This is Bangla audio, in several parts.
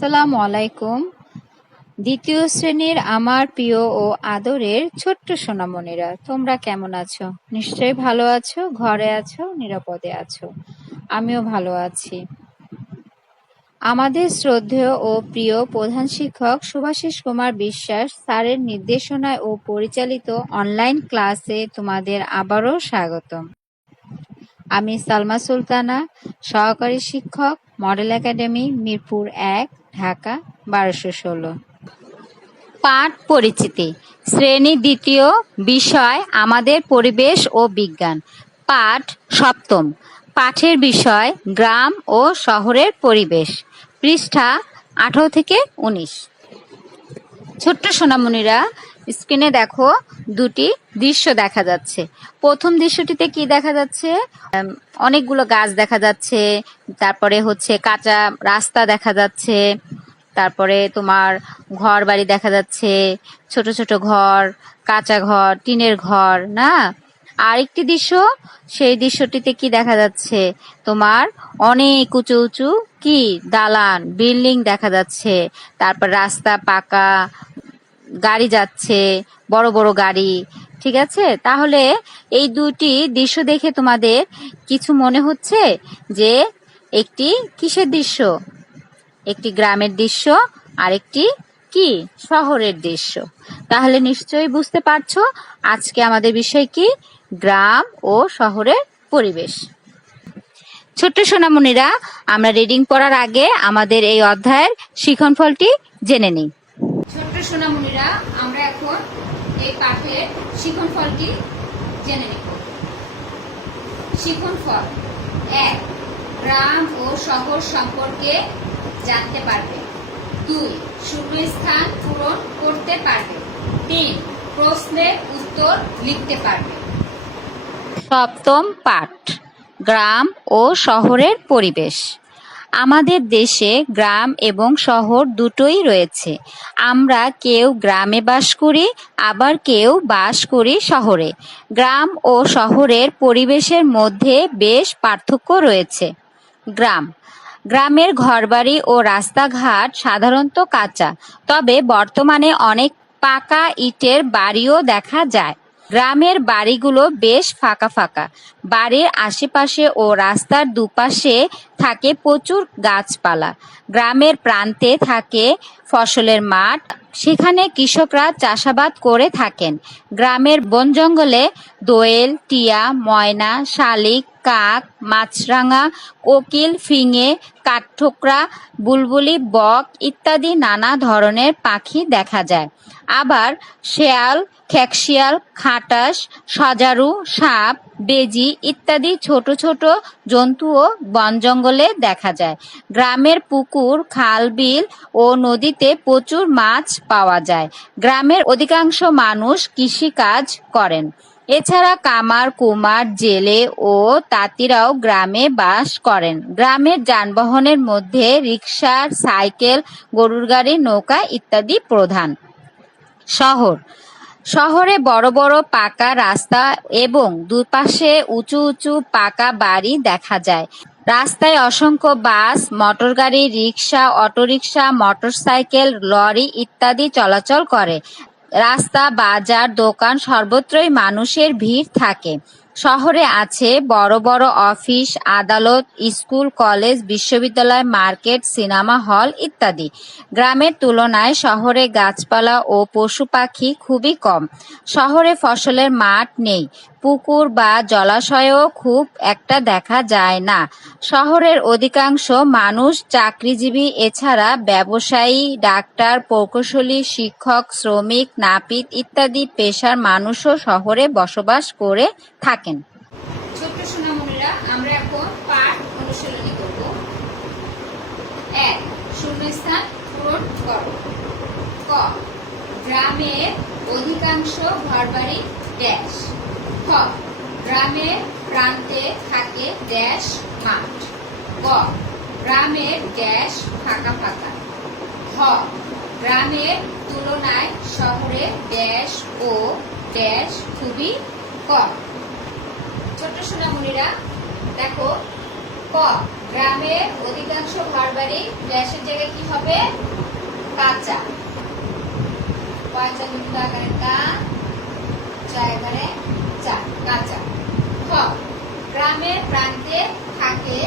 আসসালামু আলাইকুম। দ্বিতীয় শ্রেণির আমার প্রিয় ও আদরের ছোট্ট সোনামণিরা, তোমরা কেমন আছো? নিশ্চয়ই ভালো আছো, ঘরে আছো, নিরাপদে আছো। আমিও ভালো আছি। আমাদের শ্রদ্ধেয় ও প্রিয় প্রধান শিক্ষক সুভাষিস কুমার বিশ্বাস স্যারের নির্দেশনায় ও পরিচালিত অনলাইন ক্লাসে তোমাদের আবারও স্বাগতম। আমি সালমা সুলতানা, সহকারী শিক্ষক, মডেল একাডেমি, মিরপুর এক। ঢাকা, বারোশো ষোলো। পাঠ পরিচিতি। শ্রেণি দ্বিতীয় বিষয়, আমাদের পরিবেশ ও বিজ্ঞান। পাঠ সপ্তম। পাঠের বিষয়, গ্রাম ও শহরের পরিবেশ। পৃষ্ঠা আঠারো থেকে উনিশ। ছোট্ট সোনামণিরা, স্ক্রিনে দেখো দুটি দৃশ্য দেখা যাচ্ছে। প্রথম দৃশ্যটিতে কি দেখা যাচ্ছে? অনেকগুলো গাছ দেখা যাচ্ছে। তারপরে হচ্ছে কাঁচা রাস্তা দেখা যাচ্ছে। তারপরে তোমার ঘর বাড়ি দেখা যাচ্ছে, ছোট ছোট ঘর, কাঁচা ঘর, টিনের ঘর, না? আরেকটি দৃশ্য, সেই দৃশ্যটিতে কি দেখা যাচ্ছে? তোমার অনেক উঁচু উঁচু কি? দালান, বিল্ডিং দেখা যাচ্ছে, তারপর রাস্তা পাকা, গাড়ি যাচ্ছে, বড় বড় গাড়ি, ঠিক আছে? তাহলে এই দুটি দৃশ্য দেখে তোমাদের কিছু মনে হচ্ছে যে একটি কিসের দৃশ্য? একটি গ্রামের দৃশ্য আর একটি কি? শহরের দৃশ্য। তাহলে নিশ্চয়ই বুঝতে পারছ আজকে আমাদের বিষয় কি? গ্রাম ও শহরের পরিবেশ। ছোট্ট সোনামণিরা, আমরা রিডিং পড়ার আগে আমাদের এই অধ্যায়ের শিখন ফলটি জেনে নিই। ছোট্ট সোনামণিরা, আমরা এখন এই পাঠের শিখন ফলটি জেনে নেব। শিখন ফল, এক, গ্রাম ও শহর সম্পর্কে জানতে পারবে। দুই শূন্যস্থান পূরণ করতে পারবে। তিন, প্রশ্নের উত্তর লিখতে পারবে। সপ্তম পাঠ, গ্রাম ও শহরের পরিবেশ। আমাদের দেশে গ্রাম এবং শহর দুটোই রয়েছে। আমরা কেউ গ্রামে বাস করি, আবার কেউ বাস করি শহরে। গ্রাম ও শহরের পরিবেশের মধ্যে বেশ পার্থক্য রয়েছে। গ্রাম গ্রামের ঘরবাড়ি ও রাস্তাঘাট সাধারণত কাঁচা, তবে বর্তমানে অনেক পাকা ইটের বাড়িও দেখা যায়। গ্রামের বাড়িগুলো বেশ ফাঁকা ফাঁকা। বাড়ির আশেপাশে ও রাস্তার দুপাশে থাকে প্রচুর গাছপালা। গ্রামের প্রান্তে থাকে ফসলের মাঠ। সেখানে কৃষকরা চাষাবাদ করে থাকেন। গ্রামের বন জঙ্গলে দোয়েল, টিয়া, ময়না, শালিক, কাক, মাছরাঙা, কোকিল, ফিঙে, কাঠঠোকরা, বুলবুলি, বক ইত্যাদি নানা ধরনের পাখি দেখা যায়। আবার শেয়াল, খেকশিয়াল, খাটাস, সজারু, সাপ, বেজি ইত্যাদি ছোট ছোট জন্তুও বন জঙ্গলে দেখা যায়। গ্রামের পুকুর খাল বিল ও নদীতে প্রচুর মাছ পাওয়া যায়। গ্রামের অধিকাংশ মানুষ কৃষিকাজ করেন। এছাড়া কামার, কুমার, জেলে ও তাঁতিরাও গ্রামে বাস করেন। গ্রামের যানবাহনের মধ্যে রিক্সা সাইকেল, গরুর গাড়ি, নৌকা ইত্যাদি প্রধান। শহর। শহরে বড় বড় পাকা রাস্তা এবং দুপাশে উঁচু উঁচু পাকা বাড়ি দেখা যায়। রাস্তায় অসংখ্য বাস মোটরগাড়ি রিক্সা অটোরিকশা, মোটরসাইকেল, লরি ইত্যাদি চলাচল করে। রাস্তা, বাজার, দোকান, সর্বত্রই মানুষের ভিড় থাকে। শহরে আছে বড় বড় অফিস, আদালত, স্কুল, কলেজ, বিশ্ববিদ্যালয়, মার্কেট, সিনেমা হল ইত্যাদি। গ্রামের তুলনায় শহরে গাছপালা ও পশু পাখি খুবই কম। শহরে ফসলের মাঠ নেই। পুকুর বা জলাশয়ও খুব একটা দেখা যায় না। শহরের অধিকাংশ মানুষ চাকরিজীবী, এছাড়া ব্যবসায়ী, ডাক্তার, প্রকৌশলী, শিক্ষক, শ্রমিক, নাপিত ইত্যাদি পেশার মানুষও শহরে বসবাস করে থাকেন। গ্রামের অধিকাংশ ঘরবাড়ি খ গ্রামের প্রান্তে থাকে ড্যাশ মাঠ। গ। গ্রামের ড্যাশ ফাঁকা ফাঁকা। খ গ্রামের তুলনায় শহরে ড্যাশ ও ড্যাশ খুবই কম। ছোট্ট সোনামণিরা, দেখো, ক। গ্রামের অধিকাংশ ঘরবাড়ি গ্যাসের জায়গায় কি হবে? কাঁচা। পঁয়তাল্লিশ আকারে কা চা কাঁচা খ গ্রামের প্রান্তে থাকে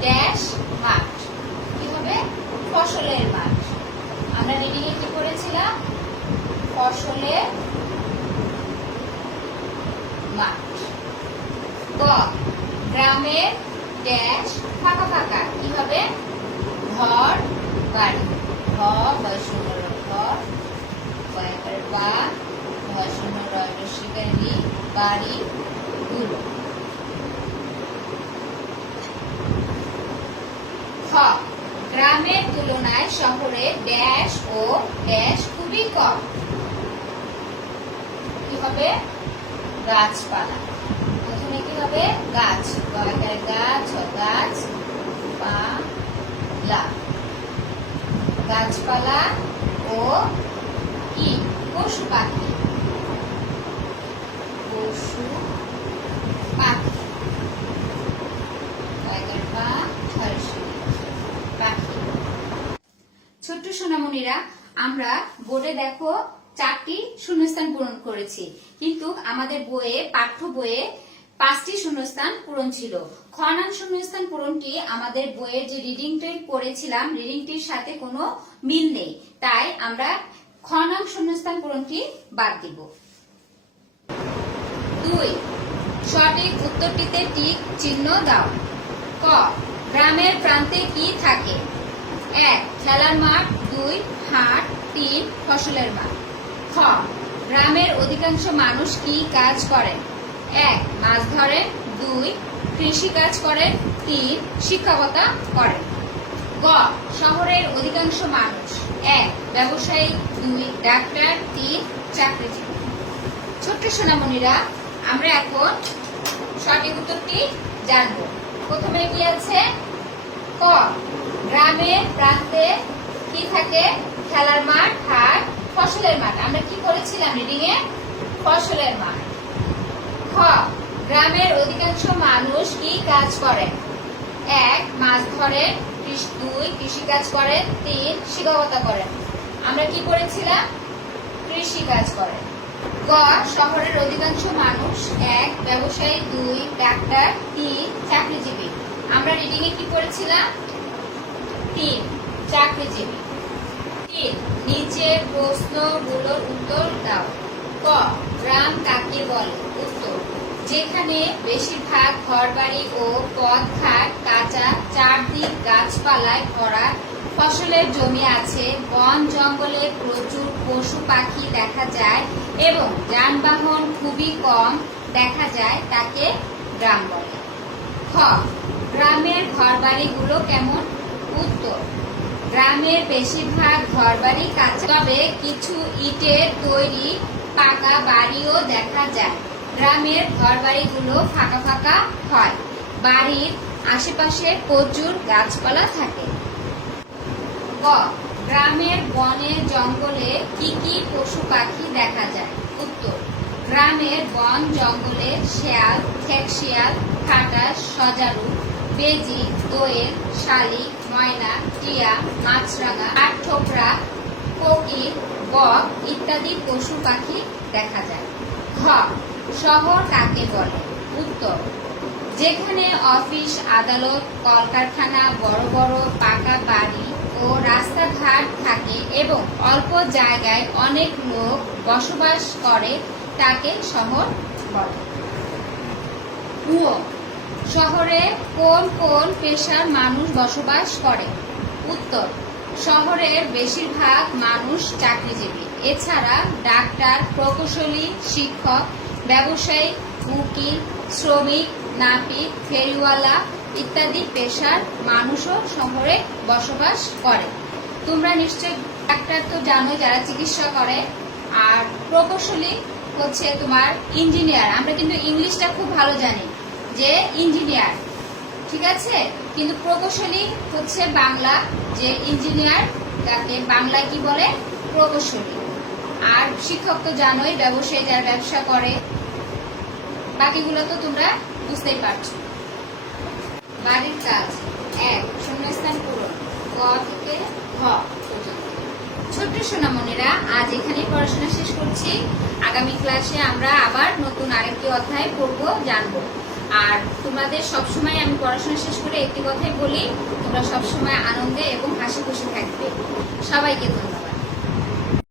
ড্যাশ মাঠ। কি হবে? ফসলের মাঠ। আমরা রিডিং এ কি করেছিলাম? ফসলের মাঠ। ক গ্রামের ড্যাশ ফাঁকা ফাঁকা। কি হবে? ঘর বাড়ি। ঘ বয় শূন্য র, ঘর কয়েকের বা শূন্য রয় বাড়ি খ, গ্রামের তুলনায় শহরে ড্যাশ ও ড্যাশ খুবই কম। কি হবে? গাছপালা। প্রথমে কি হবে? গাছ। গয়াকারে গাছ গাছ, পালা। গাছপালা ও কি? পশু পাখি। ছোট্ট সোনামণিরা, আমরা বোর্ডে দেখো চারটি শূন্যস্থান পূরণ করেছি, কিন্তু আমাদের বইয়ে, পাঠ্য বইয়ে পাঁচটি শূন্যস্থান পূরণ ছিল। খনান শূন্যস্থান পূরণটি আমাদের বইয়ের যে রিডিংটি পড়েছিলাম রিডিংটির সাথে কোনো মিল নেই, তাই আমরা খনান শূন্যস্থান পূরণটি বাদ দিব। দুই। সঠিক উত্তরটিতে টিক চিহ্ন দাও। ক, গ্রামের প্রান্তে কি থাকে? এক, খেলার মাঠ। দুই, হাট। তিন, ফসলের মাঠ খ, গ্রামের অধিকাংশ মানুষ কি কাজ করেন? এক, মাছ ধরে দুই, কৃষি কাজ করেন। তিন, শিক্ষকতা করেন। গ, শহরের অধিকাংশ মানুষ। এক, ব্যবসায়ী। দুই, ডাক্তার। তিন, চাকরিজীবী। ছোট্ট সোনামণিরা আমরা এখন সঠিক উত্তরটি জানব। প্রথমে কি আছে? ক গ্রামের প্রান্তে কি থাকে? খেলার মাঠ, হাট, ফসলের মাঠ। আমরা কি করেছিলাম রিডিং এ? ফসলের মাঠ। খ, গ্রামের অধিকাংশ মানুষ কি কাজ করেন? এক, মাছ কৃষ- দুই কৃষি কাজ করেন, তিন, শিক্ষকতা করেন। আমরা কি করেছিলাম? কৃষি কাজ করেন। গ, শহরের অধিকাংশ মানুষ, এক, ব্যবসায়ী, দুই, ডাক্তার, তিন, চাকরিজীবী। আমরা রিডিং এ কি করেছিলাম তিন, চাকরিজীবী। তিন নিচের প্রশ্নগুলোর উত্তর দাও। ক, গ্রাম কাকে বলে? উত্তর, যেখানে বেশিরভাগ ঘরবাড়ি ও পথঘাট কাঁচা, চারদিক গাছপালায় ভরা ফসলের জমি আছে, বন জঙ্গলে প্রচুর পশু পাখি দেখা যায় এবং যানবাহন খুবই কম দেখা যায় তাকে গ্রাম বলে। খ, গ্রামের ঘরবাড়িগুলো কেমন? উত্তর, গ্রামের বেশিরভাগ ঘরবাড়ি কাঁচা। তবে কিছু ইটের তৈরি পাকা বাড়িও দেখা যায়। গ্রামের ঘরবাড়িগুলো ফাঁকা ফাঁকা হয়। বাড়ির আশেপাশে প্রচুর গাছপালা থাকে। গ, গ্রামের বনে জঙ্গলে কি কি পশু পাখি দেখা যায়? উত্তর, গ্রামের বন জঙ্গলে শেয়াল খেকশিয়াল খাটাস, সজারু, বেজি, দোয়েল শালিক ময়না, টিয়া, মাছরাঙা আটঠোকরা কোকিল, বক ইত্যাদি পশু পাখি দেখা যায়। ঘ, শহর কাকে বলে? উত্তর, যেখানে অফিস, আদালত, কলকারখানা, বড় বড় পাকা বাড়ি ও রাস্তাঘাট থাকে এবং অল্প জায়গায় অনেক লোক বসবাস করে, তাকে শহর বলে। ঙ শহরে কোন কোন পেশার মানুষ বসবাস করে? উত্তর, শহরের বেশিরভাগ মানুষ চাকরিজীবী। এছাড়া ডাক্তার, প্রকৌশলী, শিক্ষক, ব্যবসায়ী, উকিল, শ্রমিক, নাপিত, ফেরিওয়ালা ইত্যাদি পেশার মানুষও শহরে বসবাস করে। তোমরা নিশ্চয় ডাক্তার তো জানো যারা চিকিৎসা করে, আর প্রকৌশলী হচ্ছে তোমার ইঞ্জিনিয়ার। আমরা কিন্তু ইংলিশটা খুব ভালো জানি, যে ইঞ্জিনিয়ার। ঠিক আছে? কিন্তু প্রকৌশলী হচ্ছে বাংলা, যে ইঞ্জিনিয়ার তাকে বাংলা কি বলে? প্রকৌশলী। আর শিক্ষক তো জানোই, ব্যবসায়ী যারা ব্যবসা করে, বাকিগুলো তো তোমরা বুঝতেই পারছ। বাড়ির কাজ। এক, শূন্যস্থান পূরণ। ক থেকে ঘ ছোট্ট সোনামণিরা, আজ এখানেই পড়াশোনা শেষ করছি। আগামী ক্লাসে আমরা আবার নতুন আরেকটি অধ্যায় পড়ব, জানব। আর তোমাদের সবসময় আমি পড়াশোনা শেষ করে একটি কথাই বলি, তোমরা সবসময় আনন্দে এবং হাসি খুশি থাকবে। সবাইকে ধন্যবাদ।